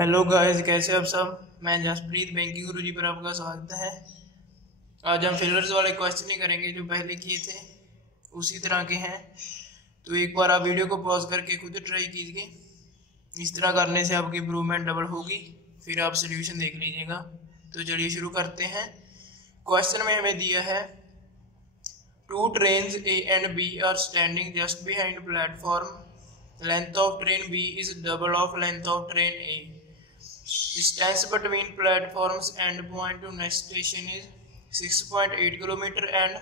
Hello guys, कैसे आप सब। मैं जसप्रीत बैंकिंग गुरुजी पर आपका स्वागत है। आज हम फिलर्स वाले क्वेश्चन ही करेंगे जो पहले किए थे उसी तरह के हैं। तो एक बार आप वीडियो को पॉज करके खुद ट्राई कीजिए। इस तरह करने से आपकी इम्प्रूवमेंट डबल होगी। फिर आप सोल्यूशन देख लीजिएगा। तो चलिए शुरू करते हैं। क्वेश्चन में हमें दिया है two trains A and B are standing just behind platform. Length of train B is double of length of train A. Distance between platforms end point to next station is 6.8 km and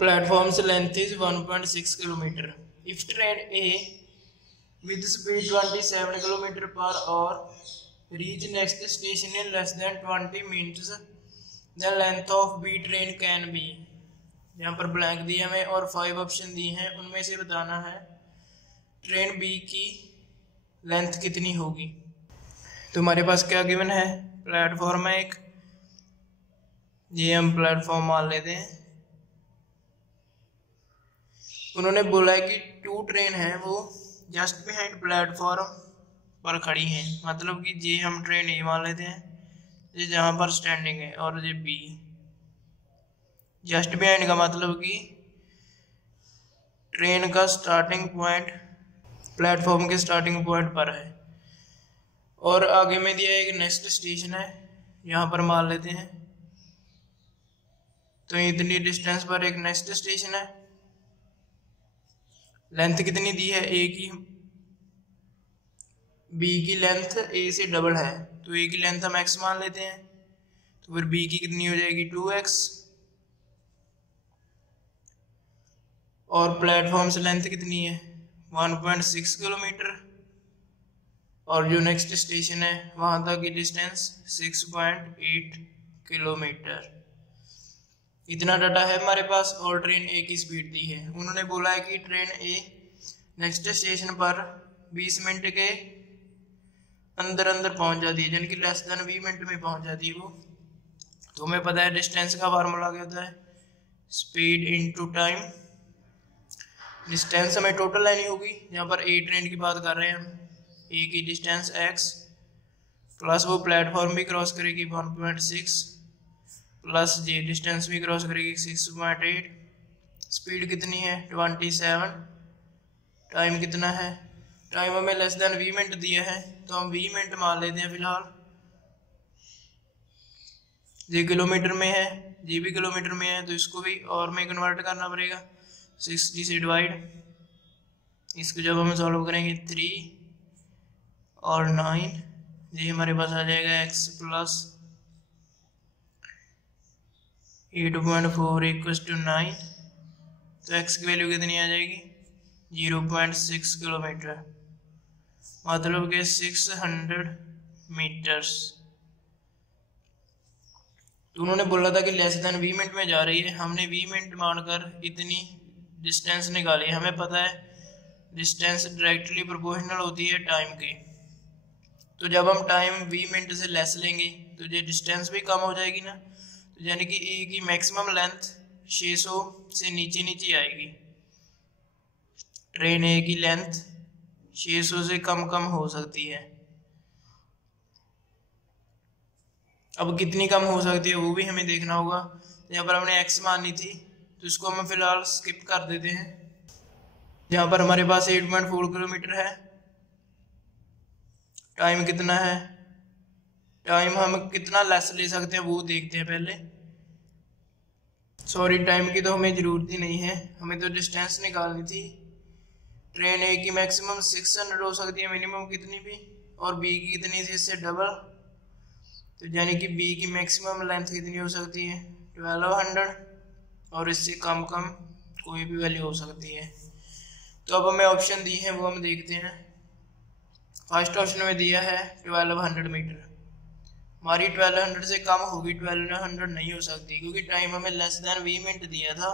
platform's length is 1.6 km. If train A with speed 27 km per hour reach next station in less than 20 minutes, the length of B train can be। यहाँ पर blank दिया हमें और 5 option दिए हैं, उनमें से बताना है ट्रेन बी की लेंथ कितनी होगी। तो हमारे पास क्या गिवन है, प्लेटफॉर्म है एक, ये हम प्लेटफॉर्म मान लेते हैं। उन्होंने बोला है कि टू ट्रेन है वो जस्ट बिहाइंड प्लेटफॉर्म पर खड़ी हैं, मतलब कि ये हम ट्रेन ए मान लेते हैं, ये जहाँ पर स्टैंडिंग है, और ये बी। जस्ट बिहाइंड का मतलब कि ट्रेन का स्टार्टिंग पॉइंट प्लेटफॉर्म के स्टार्टिंग पॉइंट पर है। और आगे में दिया एक नेक्स्ट स्टेशन है, यहाँ पर मान लेते हैं। तो इतनी डिस्टेंस पर एक नेक्स्ट स्टेशन है। लेंथ कितनी दी है ए की, बी की लेंथ ए से डबल है, तो ए की लेंथ हम एक्स मान लेते हैं। तो फिर बी की कितनी हो जाएगी 2x, और प्लेटफॉर्म से लेंथ कितनी है 1.6 किलोमीटर, और जो नेक्स्ट स्टेशन है वहां तक की डिस्टेंस 6.8 किलोमीटर। इतना डाटा है हमारे पास, और ट्रेन ए की स्पीड दी है। उन्होंने बोला है कि ट्रेन ए नेक्स्ट स्टेशन पर 20 मिनट के अंदर अंदर पहुंच जाती है, यानी कि लेस देन 20 मिनट में पहुंच जाती है वो। तो हमें पता है डिस्टेंस का फार्मूला क्या होता है, स्पीड इनटू टाइम। डिस्टेंस हमें टोटल लेनी होगी, यहाँ पर ए ट्रेन की बात कर रहे हैं हम। ए की डिस्टेंस x प्लस वो प्लेटफॉर्म भी क्रॉस करेगी 1.6 प्लस ये डिस्टेंस भी क्रॉस करेगी 6.8। स्पीड कितनी है 27। टाइम कितना है, टाइम हमें लेस देन 20 मिनट दिया है, तो हम 20 मिनट मान लेते हैं फिलहाल। ये किलोमीटर में है, ये भी किलोमीटर में है, तो इसको भी और में कन्वर्ट करना पड़ेगा 60 से डिवाइड। इसको जब हम सॉल्व करेंगे 3 और 9, ये हमारे पास आ जाएगा x प्लस 8.4 इक्वल्स टू 9। तो x की वैल्यू कितनी आ जाएगी 0.6 किलोमीटर, मतलब के 600 मीटर्स। तो उन्होंने बोला था कि लेस देन 20 मिनट में जा रही है, हमने 20 मिनट मानकर इतनी डिस्टेंस निकाली। हमें पता है डिस्टेंस डायरेक्टली प्रोपोर्शनल होती है टाइम के, तो जब हम टाइम 20 मिनट से लेस लेंगे तो ये डिस्टेंस भी कम हो जाएगी ना। तो यानी कि ए की मैक्सिमम लेंथ 600 से नीचे नीचे आएगी। ट्रेन ए की लेंथ 600 से कम कम हो सकती है। अब कितनी कम हो सकती है वो भी हमें देखना होगा। यहाँ पर हमने x मानी थी, तो इसको हम फिलहाल स्किप कर देते हैं। यहाँ पर हमारे पास 8.4 किलोमीटर है। टाइम कितना है, टाइम हम कितना लेस ले सकते हैं वो देखते हैं पहले। सॉरी, टाइम की तो हमें ज़रूरत ही नहीं है, हमें तो डिस्टेंस निकालनी थी। ट्रेन ए की मैक्सिमम 600 हो सकती है, मिनिमम कितनी भी, और बी की कितनी थी इससे डबल। तो यानी कि बी की मैक्सिमम लेंथ कितनी हो सकती है 1200, और इससे कम कम कोई भी वैल्यू हो सकती है। तो अब हमें ऑप्शन दी है वो हम देखते हैं। फर्स्ट ऑप्शन में दिया है 1200 मीटर, हमारी 1200 से कम होगी, 1200 नहीं हो सकती, क्योंकि टाइम हमें लेस देन 20 मिनट दिया था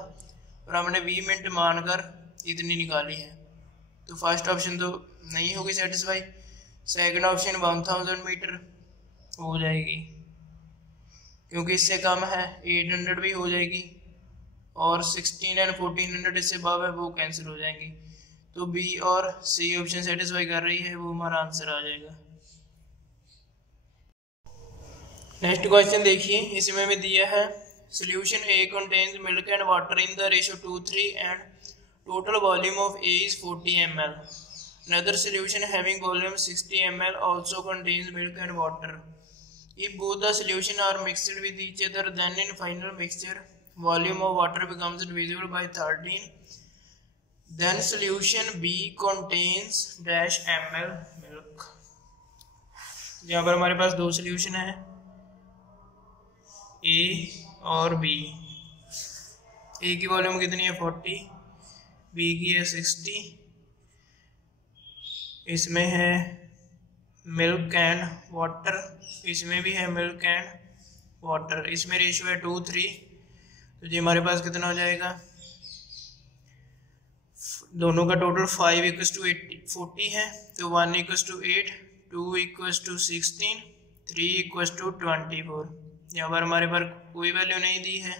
और हमने 20 मिनट मानकर इतनी निकाली है। तो फर्स्ट ऑप्शन तो नहीं होगी सेटिस्फाई। सेकंड ऑप्शन 1000 मीटर हो जाएगी, क्योंकि इससे कम है 800 भी हो जाएगी, और 16 एंड 1400 इससे अबव है वो कैंसिल हो जाएंगी। तो बी और सी ऑप्शन सेटिस्फाई कर रही है, वो हमारा आंसर आ जाएगा। नेक्स्ट क्वेश्चन देखिए, इसमें हमें दिया है solution A contains milk and water in the ratio 2:3 and total volume of A is 40 ml. Another solution having volume 60 ml also contains milk and water. If both the solutions are mixed with each other, then in final mixture volume of water becomes divisible by 13. Then solution B contains dash ml milk. यहाँ पर हमारे पास दो solution है, A और B। A की volume कितनी है 40, B की है 60। इसमें है मिल्क एंड वाटर, इसमें भी है मिल्क एंड वाटर, इसमें रेशियो है 2:3। तो जी हमारे पास कितना हो जाएगा, दोनों का टोटल 5=40 है, तो 1=8, 2=16, 3=24। यहाँ पर हमारे पास कोई वैल्यू नहीं दी है।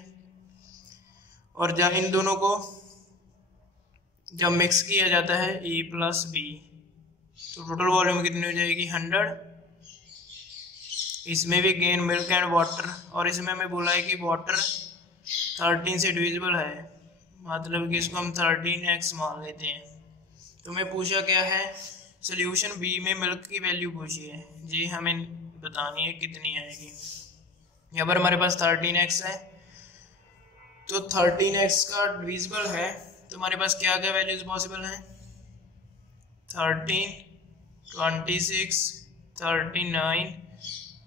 और जब इन दोनों को जब मिक्स किया जाता है A + B, तो टोटल वॉल्यूम कितनी हो जाएगी 100। इसमें भी गेन मिल्क एंड वाटर, और इसमें हमें बोला है कि वाटर 13 से डिविजिबल है, मतलब कि इसको हम 13x मान लेते हैं। तो हमें पूछा क्या है, सोल्यूशन B में मिल्क की वैल्यू पूछी है जी, हमें बतानी है कितनी आएगी। यहाँ पर हमारे पास 13x है, तो 13x का डिविजिबल है, तो हमारे पास क्या क्या वैल्यूज पॉसिबल हैं, 13, 26, 39,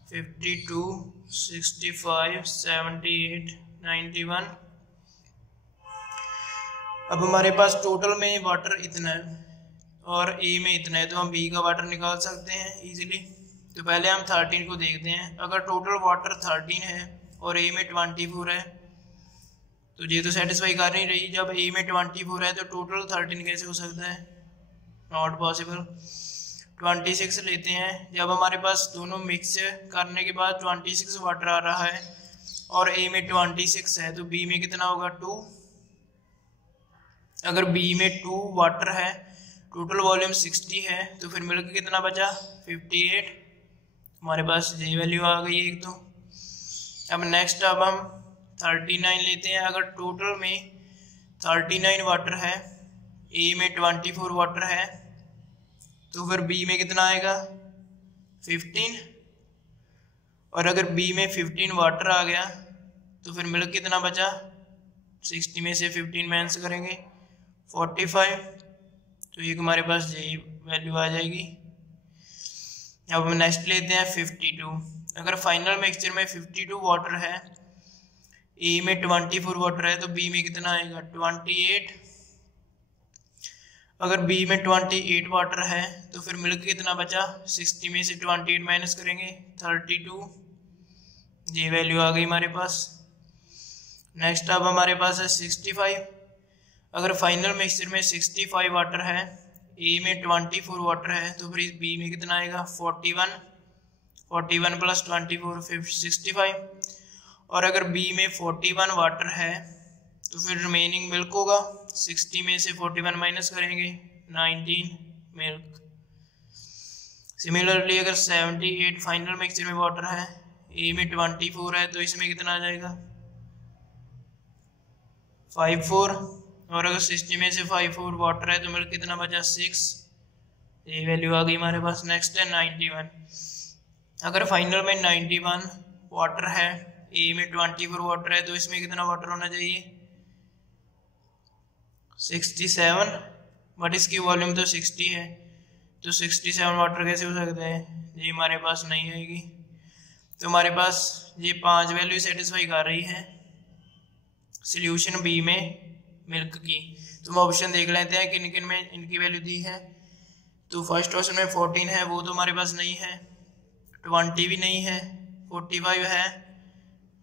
52, 65, 78, 91। अब हमारे पास टोटल में वाटर इतना है और A में इतना है, तो हम B का वाटर निकाल सकते हैं इजीली। तो पहले हम 13 को देखते हैं। अगर टोटल वाटर 13 है और A में 24 है, तो ये तो सेटिस्फाई कर नहीं रही। जब A में 24 है तो टोटल 13 कैसे हो सकता है, नॉट पॉसिबल। 26 लेते हैं। जब हमारे पास दोनों मिक्स करने के बाद 26 वाटर आ रहा है और A में 26 है, तो B में कितना होगा 2। अगर B में 2 वाटर है, टोटल वॉल्यूम 60 है, तो फिर मिल्क कितना बचा 58। हमारे पास ये वैल्यू आ गई एक। तो अब नेक्स्ट अब हम 39 लेते हैं। अगर टोटल में 39 वाटर है, A में 24 वाटर है, तो फिर B में कितना आएगा 15। और अगर B में 15 वाटर आ गया तो फिर मिल्क कितना बचा, 60 में से 15 माइनस करेंगे 45। तो ये हमारे पास यही वैल्यू आ जाएगी। अब हम नेक्स्ट लेते हैं 52। अगर फाइनल मिक्सचर में 52 वाटर है, A में 24 वाटर है, तो B में कितना आएगा 28। अगर B में 28 वाटर है तो फिर मिल्क कितना बचा, 60 में से 28 माइनस करेंगे 32। ये वैल्यू आ गई हमारे पास। नेक्स्ट अब हमारे पास है 65। अगर फाइनल मिक्सचर में 65 वाटर है, A में 24 वाटर है, तो फिर B में कितना आएगा 41। 41 + 24 फिर 65। और अगर B में 41 वाटर है तो फिर रिमेनिंग मिल्क होगा, 60 में से 41 माइनस करेंगे 19 मिल्क। सिमिलरली अगर 78 फाइनल मिक्सचर में वाटर है, A में 24 है, तो इसमें कितना आ जाएगा 54। और अगर 60 में से 54 वाटर है तो मिल्क कितना बचा 6। ये वैल्यू आ गई हमारे पास। नेक्स्ट है 91। अगर फाइनल में 91 वाटर है, A में 24 वाटर है, तो इसमें कितना वाटर होना चाहिए 67, बट इसकी वॉल्यूम तो 60 है, तो 67 वाटर कैसे हो सकता है, ये हमारे पास नहीं आएगी। तो हमारे पास ये 5 वैल्यू सेटिस्फाई कर रही है सोल्यूशन B में मिल्क की। तो हम ऑप्शन देख लेते हैं किन किन में इनकी वैल्यू दी है। तो फर्स्ट ऑप्शन में 14 है, वो तो हमारे पास नहीं है। 20 भी नहीं है, 45 है,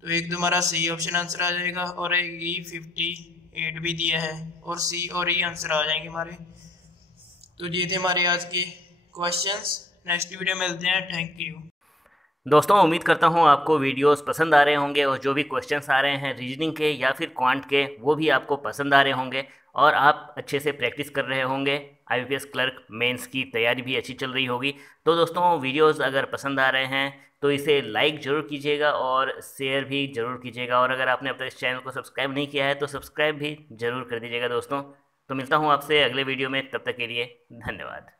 तो एक तो हमारा सी ऑप्शन आंसर आ जाएगा। और एक E 58 भी दिया है, और सी और E आंसर आ जाएंगे हमारे। तो ये थे हमारे आज के क्वेश्चंस। नेक्स्ट वीडियो मिलते हैं। थैंक यू दोस्तों। उम्मीद करता हूँ आपको वीडियोस पसंद आ रहे होंगे और जो भी क्वेश्चंस आ रहे हैं रीजनिंग के या फिर क्वांट के, वो भी आपको पसंद आ रहे होंगे। और आप अच्छे से प्रैक्टिस कर रहे होंगे। IBPS क्लर्क मेंस की तैयारी भी अच्छी चल रही होगी। तो दोस्तों वीडियोस अगर पसंद आ रहे हैं तो इसे लाइक ज़रूर कीजिएगा और शेयर भी ज़रूर कीजिएगा, और अगर आपने अब तक इस चैनल को सब्सक्राइब नहीं किया है तो सब्सक्राइब भी ज़रूर कर दीजिएगा दोस्तों। तो मिलता हूँ आपसे अगले वीडियो में, तब तक के लिए धन्यवाद।